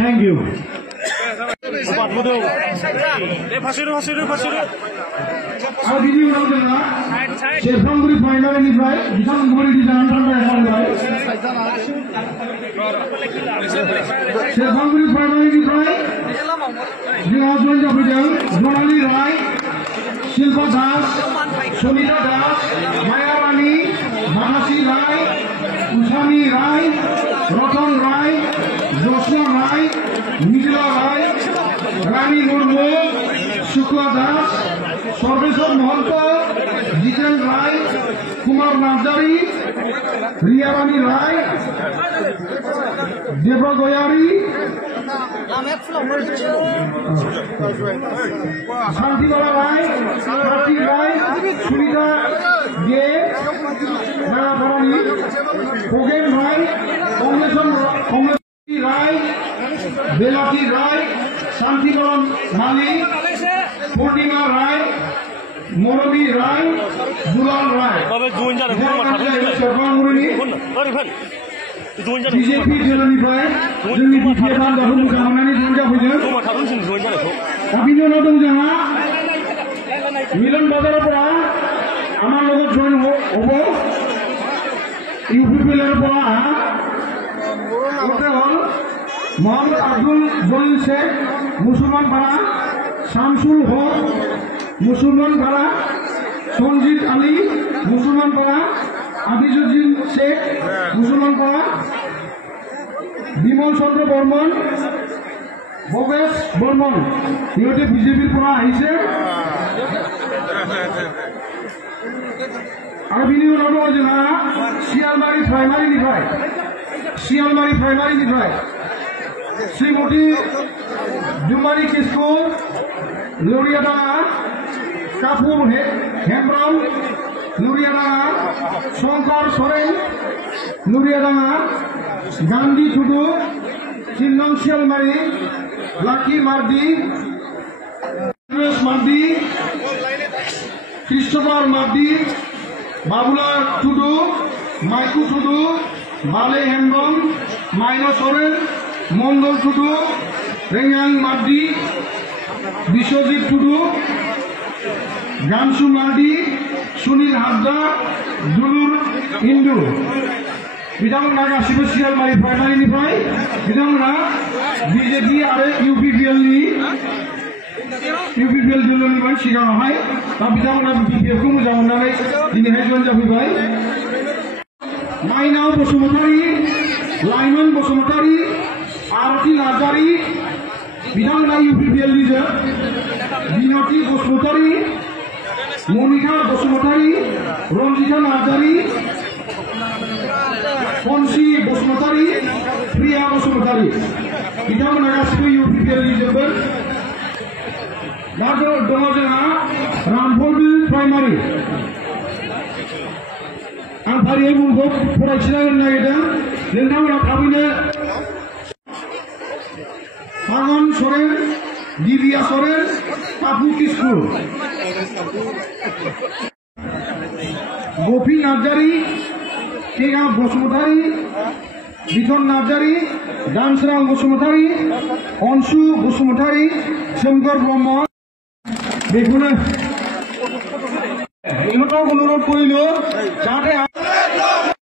Thank you. Serpanguri finally right. Serpanguri design Serpanguri finally right. The husband of Jonali Rai, Shilpa Das, Sonita Das, Maya Rani, Manasi Rai, Usami Rai, Ratan Rai, Joshua Rai, Nijla Rai, Rani Murmu, Shukla Das, Sorbeswar Mohanto, Jiten Rai, Kumar Nazari, Riya Rani Rai, Debra Goyari, Shanti Bala Rai, Shanti Rai, Sunita Ge, Nara Barani, Kogen Rai, Kongesi Rai, Belati Rai, Shanti Bala Mali, Purnima Rai, Moroni Rai, Dulal Rai. BJP Jelani-Pai, जोंनि BPF हान्जाखौ मोजां मोननानै दुंजा फैदों। अभिनन्दन जोंहा मिलन बाजाराव পৰা আমাৰ লগত জয়েন হ'ব। ইউপিপিএলৰ পৰা হ'ল মোহাম্মদ আব্দুল জলিল শেখ মুসলমান পাড়া, শামসুল হক মুসলমান পাড়া, সঞ্জিত আলী মুসলমান পাড়া, আবিজুদ্দিন শেখ মুসলমান পাড়া, বিমল চন্দ্র বর্মন, ভবেশ বর্মন ইহঁতে বিজেপিৰ পৰা আহিছে। আৰু বিনিয়োগৰ যোজনা শিয়ালমাৰী প্ৰাইমাৰীনিफ्राय শ্ৰীমতী জুমাৰী কিশোৰ লৰিয়াডাঙা, কাপুৰ হেমব্ৰম লৰিয়াডাঙা, শংকৰ সৰেন লৰিয়াডাঙা, গান্ধী টুডু চিন্নং শিয়ালমাৰী, লাকি মার্ডি, মার্ডি, ক্রিস্টোফার মার্ডি, বাবুলা টুডু, মাইকু টুডু, বালে হেমব্রম, মাইনো সরেন, মঙ্গল টুডু, রেঙ্গাং মার্ডি, বিশ্বজিৎ টুডু, গামসু মার্ডি, সুনীল হাসদা, দুলুর হিন্দু बिथांमोना गासिबो शियालमारी प्राइमारीनिफ्राय बिथांमोना बिजेपि आरो इउपिपिएल दलनिफ्राय सिगाङावहाय दा बिथांमोना बिपिएफखौ मोजां मोननानै दिनैहाय जयेन जाफैबाय। माइनाव बसुमतारी, लाइमोन बसुमतारी, आरती नार्जारी बिथांमोना इउपिपिएलनिजों, बिनति बसुमतारी, मनिका बसुमतारी, रंजिता नार्जारी, फनसि बसुमतारी, प्रिया बसुमतारी बिथांमोना गासिबो इउपिपिएलनिजोंमोन। दा दङ जोंहा रामफलबिल प्राइमारि। आं फारियै मुंखौ फरायथिना होनो नागिरदों, नोंथांमोना थाबैनो फागन सरेन, दिबिया सरेन, पापु किस्कुर, गफि नार्जारी, केगा बसुमतारी, बिथन नार्जारी, दानसोरां बसुमतारी, अनसु बसुमतारी, सोमखोर ब्रह्म बेखौनो অনুরোধ করিল যার